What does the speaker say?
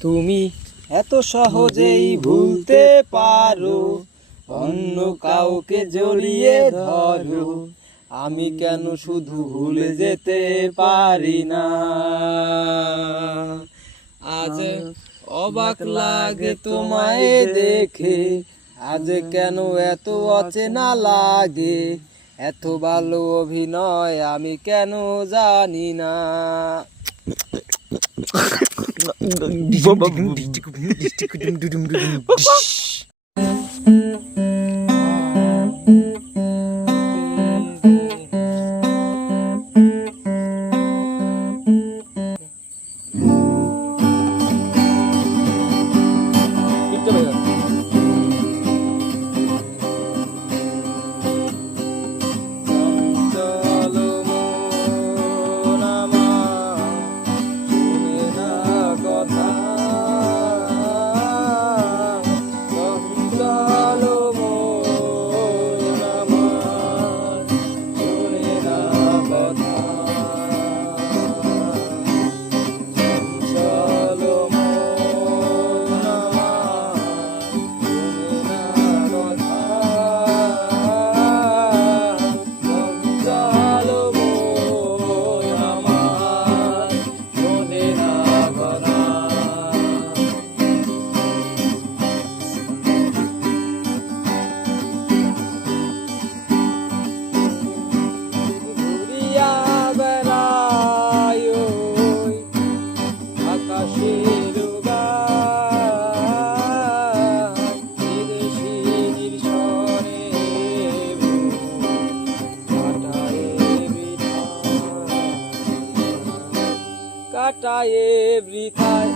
তুমি এত সহজেই ভুলতে পারো, অন্য কাউকে জড়িয়ে ধরো, আমি কেন শুধু ভুলে যেতে পারি না। আজ অবাক লাগে তোমায় দেখে, আজ কেন এত অচেনা লাগে, এত ভালো অভিনয় আমি কেন জানি না। কাটায় বৃথায়